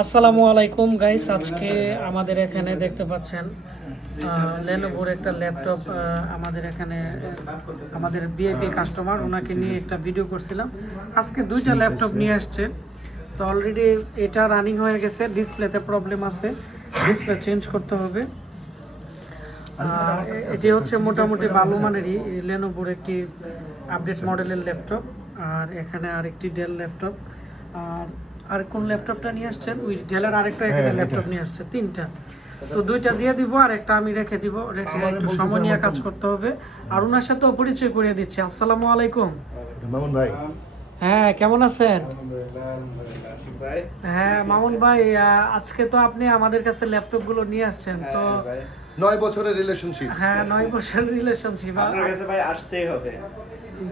আসসালামু আলাইকুম গাইস, আজকে আমাদের এখানে দেখতে পাচ্ছেন লেনোভোর একটা ল্যাপটপ আমাদের এখানে আমাদের ভিআইপি কাস্টমার ওনাকে নিয়ে একটা ভিডিও করছিলাম। আজকে দুইটা ল্যাপটপ নিয়ে আসছে, তো অলরেডি এটা রানিং হয়ে গেছে, ডিসপ্লেতে প্রবলেম আছে, ডিসপ্লে চেঞ্জ করতে হবে। এটি হচ্ছে মোটামুটি ভালো মানেরই লেনোভোর একটি আপডেট মডেলের ল্যাপটপ। আর এখানে আরেকটি ডেল ল্যাপটপ, আর কোন ল্যাপটপটা নিয়ে আসছেন? ওই ডেলের আরেকটা এখানে ল্যাপটপ নিয়ে আসছে, তিনটা। তো দুইটা দিয়ে দিব আর একটা আমি রেখে দিব, রেখে একটু সময় নিয়ে কাজ করতে হবে। আর ওনার সাথেও পরিচয় করিয়ে দিচ্ছি। আসসালামু আলাইকুম মামুন ভাই। হ্যাঁ, কেমন আছেন? হ্যাঁ মামুন ভাই, আজকে তো আপনি আমাদের কাছে ল্যাপটপ গুলো নিয়ে আসছেন। তো 9 বছরের রিলেশনশিপ। হ্যাঁ, 9 বছরের রিলেশনশিপ। আপনার কাছে ভাই আসতেই হবে,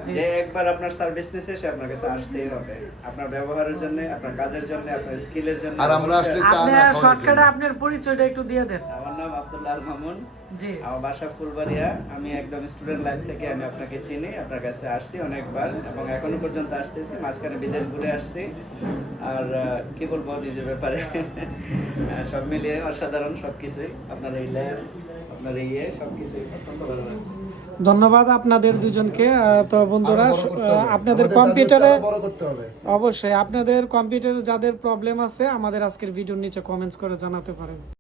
যে একবার আপনার সার্ভিস নিছে সে আপনার কাছে আসতেই হবে, আপনার ব্যবহারের জন্য, আপনার কাজের জন্য, আপনার স্কিলের জন্য। আর আমরা আসলে চা আপনি না খাওয়ার শর্টকাটে জন্য। আপনার পরিচয়টা একটু দিয়ে দেন। আমার নাম আব্দুল্লাহ আল মামুন, জি। আমার বাসা ফুলবাড়িয়া। আমি একদম স্টুডেন্ট লাইফ থেকে আমি আপনাকে চিনি, আপনার কাছে আসছি অনেকবার এবং এখনো পর্যন্ত আসতেছি, মাঝখানে বিদেশ ঘুরে আসছি। আর কি বলবো নিজের ব্যাপারে সব মিলিয়ে অসাধারণ সবকিছুই, আপনার এই ল্যাব, আপনার এই সবকিছুই অত্যন্ত ভালো লাগছে। ধন্যবাদ আপনাদের দুজনকে। তো বন্ধুরা, আরো বড় করতে হবে। আপনাদের আমাদের কম্পিউটারে দাবি হচ্ছে আরো বড় করতে হবে। অবশ্যই আপনাদের কম্পিউটারে যাদের প্রবলেম আছে আমাদের আজকের ভিডিওর নিচে কমেন্টস করে জানাতে পারেন।